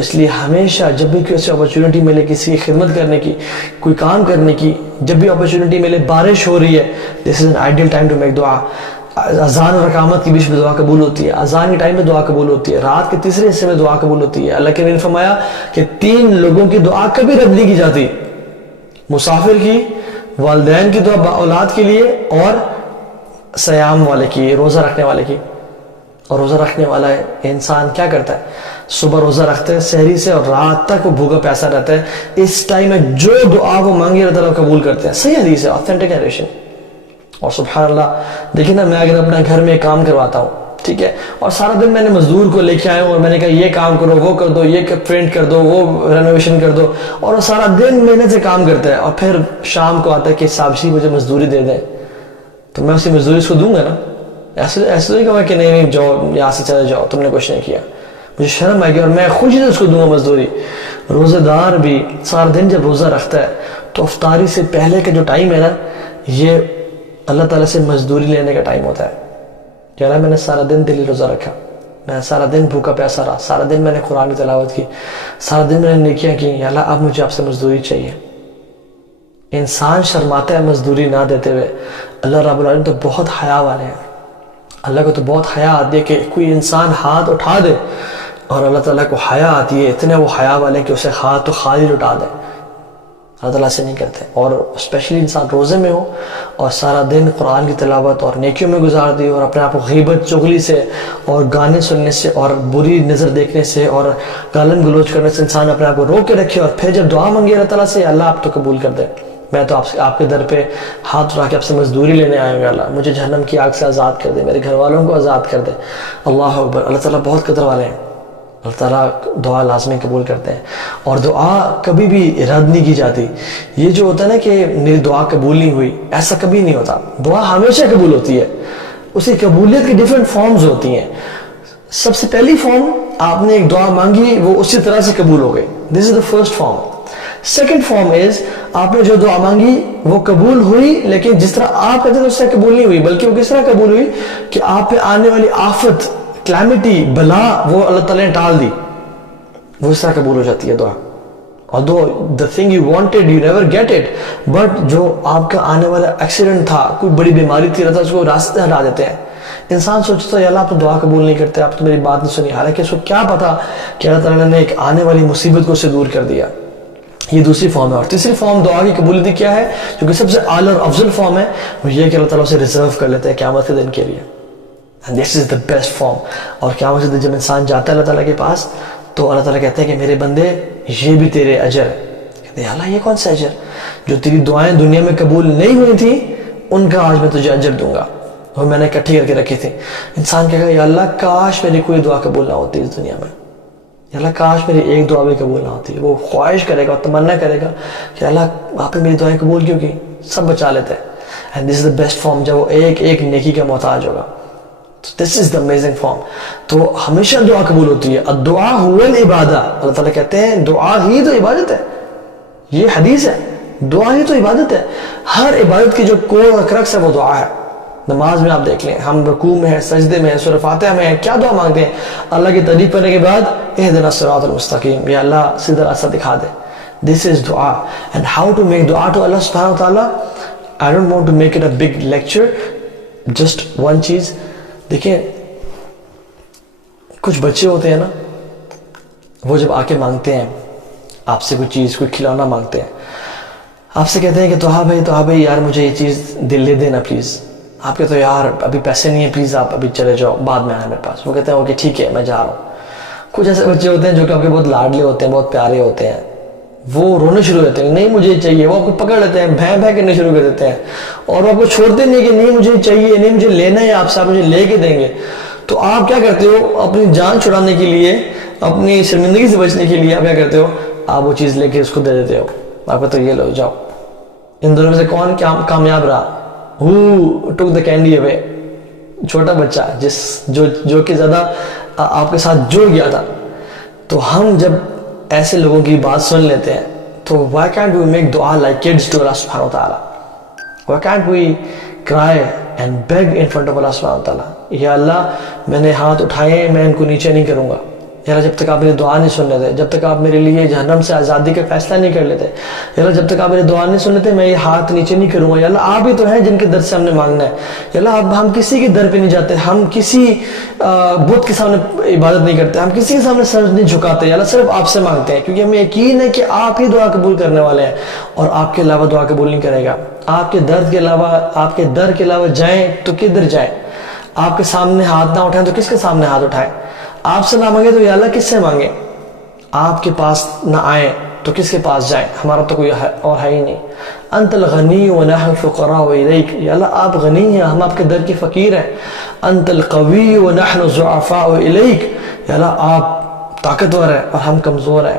اس لیے ہمیشہ جب بھی کسی اپرچونٹی ملے کسی کی خدمت کرنے کی، کوئی کام کرنے کی، جب بھی اپرچونٹی ملے، بارش ہو رہی ہے، this is an ideal time to make دعا. اذان اور اقامت کے بیچ میں دعا قبول ہوتی ہے، اذان کے ٹائم میں دعا قبول ہوتی ہے، رات کے تیسرے حصے میں دعا قبول ہوتی ہے. اللہ کے نبی نے فرمایا کہ 3 لوگوں کی دعا کبھی رد نہیں کی جاتی: مسافر کی، والدین کی دعا با اولاد کے لیے، اور سیام والے کی، روزہ رکھنے والے کی. اور روزہ رکھنے والا انسان کیا کرتا ہے؟ صبح روزہ رکھتا ہے سحری سے، اور رات تک وہ بھوکا پیاسا رہتا ہے. اس ٹائم میں جو دعا وہ مانگے اللہ تعالیٰ قبول کرتے ہیں. صحیح حدیث ہے، آتھینٹک نریشن. اور سبحان اللہ، دیکھیں نا، میں اگر اپنا گھر میں کام کرواتا ہوں، ٹھیک ہے، اور سارا دن میں نے مزدور کو لے کے آیا ہوں اور میں نے کہا یہ کام کرو، وہ کر دو، یہ پینٹ کر دو، وہ رینوویشن کر دو، اور وہ سارا دن محنت سے کام کرتا ہے، اور پھر شام کو آتا ہے کہ صاحب جی مجھے مزدوری دے دیں، تو میں اسی مزدوری اس کو دوں گا نا. ایسے نہیں کہوں کہ نہیں جاؤ یہاں سے چلے جاؤ، تم نے کچھ نہیں کیا. مجھے شرم آئے گی اور میں خوشی سے اس کو دوں گا مزدوری. روزہ دار بھی سارا دن جب روزہ رکھتا ہے تو افطاری سے پہلے کا جو ٹائم ہے نا، یہ اللہ تعالیٰ سے مزدوری لینے کا ٹائم ہوتا ہے. کہ اللہ میں نے سارا دن دلی روزہ رکھا، میں سارا دن بھوکا پیاسا رہا، سارا دن میں نے قرآن کی تلاوت کی، سارا دن میں نے نیکیاں کی، یا اللہ اب مجھے آپ سے مزدوری چاہیے. انسان شرماتا ہے مزدوری نہ دیتے ہوئے. اللہ رب العالمین تو بہت حیا والے ہیں. اللہ کو تو بہت حیا آتی ہے کہ کوئی انسان ہاتھ اٹھا دے، اور اللہ تعالیٰ کو حیا آتی ہے، اتنے وہ حیا والے ہیں کہ اسے ہاتھ تو خالی لٹا دے. اللہ تعالیٰ سے نہیں کرتے. اور اسپیشلی انسان روزے میں ہو اور سارا دن قرآن کی تلاوت اور نیکیوں میں گزار دی، اور اپنے آپ کو غیبت چغلی سے اور گانے سننے سے اور بری نظر دیکھنے سے اور گالن گلوچ کرنے سے انسان اپنے آپ کو روک کے رکھے، اور پھر جب دعا مانگے اللہ تعالیٰ سے، اللہ آپ تو قبول کر دے. میں تو آپ کے در پہ ہاتھ اٹھا کے آپ سے مزدوری لینے آیا ہوں، اللہ مجھے جہنم کی آگ سے آزاد کر دے، میرے گھر والوں کو آزاد کر دے. اللہ اکبر. اللہ تعالیٰ بہت قدر والے ہیں. اللہ تعالیٰ دعا لازمی قبول کرتے ہیں، اور دعا کبھی بھی رد نہیں کی جاتی. یہ جو ہوتا ہے نا کہ میری دعا قبول نہیں ہوئی، ایسا کبھی نہیں ہوتا. دعا ہمیشہ قبول ہوتی ہے. اس کی قبولیت کی ڈیفرنٹ فارمز ہوتی ہیں. سب سے پہلی فارم، آپ نے ایک دعا مانگی، وہ اسی طرح سے قبول ہو گئی. This is the first form. Second form is, آپ نے جو دعا مانگی وہ قبول ہوئی، لیکن جس طرح آپ کہتے ہیں اس سے قبول نہیں ہوئی، بلکہ وہ کس طرح قبول ہوئی کہ آپ پہ آنے والی آفت، کلیمٹی، بلا، وہ اللہ تعالیٰ نے ٹال دی. وہ اس طرح قبول ہو جاتی ہے دعا. although the thing you wanted you never get it, but جو آپ کا آنے والا ایکسیڈنٹ تھا، کوئی بڑی بیماری تھی، اللہ تعالیٰ اس کو راستے ہٹا دیتے ہیں. انسان سوچتا ہے یا اللہ آپ تو دعا قبول نہیں کرتے، آپ تو میری بات نہیں سنی، حالانکہ اس کو کیا پتا کہ اللہ تعالیٰ نے ایک آنے والی مصیبت کو اسے دور کر دیا. یہ دوسری فارم ہے. اور تیسری فارم دعا کی قبولیت کیا ہے، جو کہ سب سے اعلیٰ اور افضل فارم ہے، وہ یہ کہ اللہ تعالیٰ اسے ریزرو کر لیتے ہیں قیامت کے دن کے لیے. And this is the best form. اور قیامت کے دن جب انسان جاتا ہے اللہ تعالیٰ کے پاس، تو اللہ تعالیٰ کہتے ہیں کہ میرے بندے یہ بھی تیرے اجر ہے. کہتے ہیں اللہ یہ کون سا اجر؟ جو تیری دعائیں دنیا میں قبول نہیں ہوئی تھیں ان کا آج میں تجھے اجر دوں گا، اور میں نے اکٹھی کر کے رکھی تھی. انسان کہے گا یا اللہ کاش میری کوئی دعا قبول نہ ہوتی اس دنیا میں، یا اللہ کاش میری ایک دعا بھی قبول نہ ہوتی. وہ خواہش کرے گا، تمنا کرے گا کہ اللہ آپ نے میری دعائیں قبول کیوں کی. سب بچا لیتے ہیں. And this is the best form, جب وہ ایک ایک نیکی کا محتاج ہوگا. دس از دا امیزنگ فارم. تو ہمیشہ دعا قبول ہوتی ہے. الدعاء هو العبادہ. اللہ تعالیٰ کہتے ہیں دعا ہی تو عبادت ہے. یہ حدیث ہے، دعا ہی تو عبادت ہے. ہر عبادت کی جو کور اور کرکس ہے وہ دعا ہے. نماز میں آپ دیکھ لیں، ہم رکوع میں ہیں، سجدے میں ہیں، سورہ فاتحہ میں ہیں، کیا دعا مانگتے ہیں؟ اللہ کی تعریف کرنے کے بعد اہدنا الصراط المستقیم، یا اللہ سیدھا راستہ دکھا دے. دس از دعا. اینڈ ہاؤ ٹو میک دعا ٹو اللہ سبحانہ وتعالیٰ. I don't want to make it a big lecture, just one چیز. دیکھیں کچھ بچے ہوتے ہیں نا، وہ جب آ کے مانگتے ہیں آپ سے کوئی چیز، کوئی کھلونا مانگتے ہیں، آپ سے کہتے ہیں کہ توہا بھائی یار مجھے یہ چیز دل لے دینا پلیز. آپ کہتے ہو یار ابھی پیسے نہیں ہیں، پلیز آپ ابھی چلے جاؤ، بعد میں آنا میرے پاس. وہ کہتے ہیں اوکے ٹھیک ہے میں جا رہا ہوں. کچھ ایسے بچے ہوتے ہیں جو کہ آپ کے بہت لاڈلے ہوتے ہیں، بہت پیارے ہوتے ہیں، وہ رونے شروع ہوتے ہیں، نہیں مجھے چاہیے. وہ آپ کو پکڑ لیتے ہیں، بھیں کرنے شروع کر دیتے ہیں، اور وہ آپ کو چھوڑتے نہیں کہ نہیں مجھے چاہیے، نہیں مجھے لینا ہے آپ سے، آپ مجھے لے کے دیں گے. تو آپ کیا کرتے ہو؟ اپنی جان چھڑانے کے لیے، اپنی شرمندگی سے بچنے کے لیے آپ کیا کرتے ہو؟ آپ وہ چیز لے کے اس کو دے دیتے ہو. آپ کہتے ہو یہ لو جاؤ. ان دونوں میں سے کون کامیاب رہا؟ Who took the candy away؟ چھوٹا بچہ جو کہ زیادہ آپ کے ساتھ جڑ گیا تھا. تو ہم جب ایسے لوگوں کی بات سن لیتے ہیں تو why can't we make dua like kids to Allah subhanahu wa ta'ala? Why can't we cry and beg in front of Allah subhanahu wa ta'ala? یا اللہ میں نے ہاتھ اٹھائے، میں ان کو نیچے نہیں کروں گا. یا اللہ جب تک آپ میری دعا نہیں سن لیتے, جب تک آپ میرے لیے جہنم سے آزادی کا فیصلہ نہیں کر لیتے, یا اللہ جب تک آپ میری دعا نہیں سن لیتے میں یہ ہاتھ نیچے نہیں کروں گا. یا اللہ آپ ہی تو ہیں جن کے در سے ہم نے مانگنا ہے. یا اللہ اب ہم کسی کے در پہ نہیں جاتے, ہم کسی بت کے سامنے عبادت نہیں کرتے, ہم کسی کے سامنے سر نہیں جھکاتے. یا اللہ صرف آپ سے مانگتے ہیں, کیونکہ ہمیں یقین ہے کہ آپ ہی دعا قبول کرنے والے ہیں, اور آپ کے علاوہ دعا قبول نہیں کرے گا. آپ کے درد کے علاوہ, آپ کے در کے علاوہ جائیں تو کدھر جائیں؟ آپ کے سامنے ہاتھ نہ اٹھائیں تو کس کے سامنے ہاتھ اٹھائیں؟ آپ سے نہ مانگے تو یا اللہ کس سے مانگے؟ آپ کے پاس نہ آئیں تو کس کے پاس جائیں؟ ہمارا تو کوئی اور ہے ہی نہیں. انت الغنی ونحن الفقراء الیک, یا اللہ آپ غنی ہیں, ہم آپ کے در کے فقیر ہیں. انت القوی ونحن الضعفاء الیک, یا اللہ آپ طاقتور ہیں اور ہم کمزور ہیں.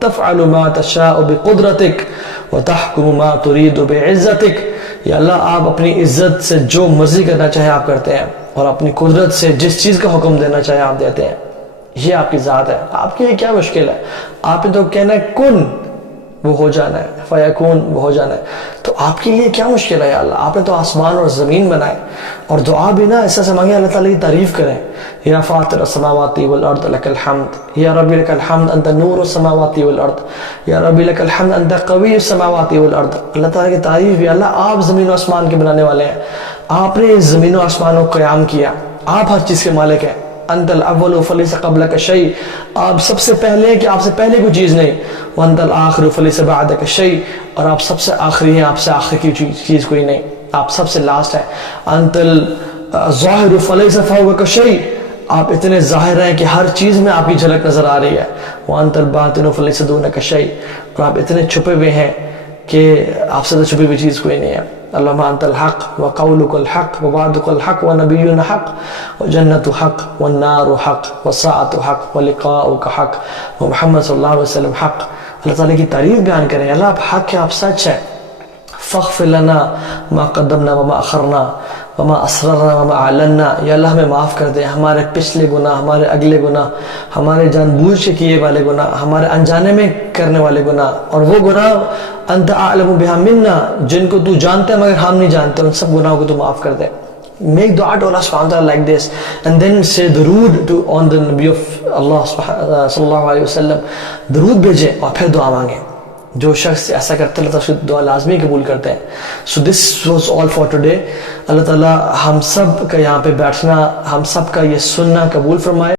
تفعل ما تشاء بقدرتک وتحکم ما ترید بعزتک, یا اللہ آپ اپنی عزت سے جو مرضی کرنا چاہے آپ کرتے ہیں, اور اپنی قدرت سے جس چیز کا حکم دینا چاہے آپ دیتے ہیں. یہ آپ کی ذات ہے, آپ کے لیے کیا مشکل ہے؟ آپ نے تو کہنا ہے کن وہ ہو جانا ہے, فیکون وہ ہو جانا ہے. تو آپ کے لیے کیا مشکل ہے؟ یا اللہ آپ نے تو آسمان اور زمین بنائے, اور دعا بھی نا ایسا سے مانگے اللہ تعالیٰ کی تعریف کریں. یا فاطر السماوات والارض لک الحمد, یا ربی لک الحمد انت نور السماوات والارض, یا ربی لک الحمد انت قوی السماوات والارض. اللہ تعالیٰ کی تعریف بھی, اللہ آپ زمین و آسمان کے بنانے والے ہیں, آپ نے زمین و آسمان کو قیام کیا, آپ ہر چیز کے مالک ہیں. انت الاول فلیس قبلک شیء, آپ سب سے پہلے ہیں کہ آپ سے پہلے کوئی چیز نہیں. وانت الآخر فلیس بعدک شیء, اور آپ سب سے آخری ہیں, آپ سے آخر کی چیز کوئی نہیں, آپ سب سے لاسٹ ہیں. انت الظاہر فلیس فوقک شیء, آپ اتنے ظاہر ہیں کہ ہر چیز میں آپ کی جھلک نظر آ رہی ہے. وانت الباطن فلیس دونک شیء, اور آپ اتنے چھپے ہوئے ہیں کہ آپ سے تو چھپی ہوئی چیز کوئی نہیں ہے. اللہم انت الحق وقولک الحق ووعدک الحق ونبینا حق وجنت حق والنار حق والساعت حق ولقاؤک حق ومحمد صلی اللہ علیہ وسلم حق. اللہ تعالیٰ کی تعریف بیان کریں, اللہ آپ حق ہیں, آپ سچ ہیں. فاغفر لنا ما قدمنا وما اخرنا وما اسررنا وما اعلنا, یا اللہ ہمیں معاف کر دے ہمارے پچھلے گناہ, ہمارے اگلے گناہ, ہمارے جان بوجھ کے کیے والے گناہ, ہمارے انجانے میں کرنے والے گناہ, اور وہ گناہ انت اعلم بها منا جن کو تو جانتے ہیں مگر ہم نہیں جانتے, ان سب گناہوں کو تو معاف کر دے. Make dua to Allah subhanahu wa ta'ala like this, and then say درود to on the Nabi of Allah sallallahu alayhi wa sallam, درود بھیجیں اور پھر دعا مانگیں. جو شخص ایسا کرتے اللہ تعالیٰ دعا لازمی قبول کرتے ہیں. So this was all for today. اللہ تعالیٰ ہم سب کا یہاں پہ بیٹھنا, ہم سب کا یہ سننا قبول فرمائے.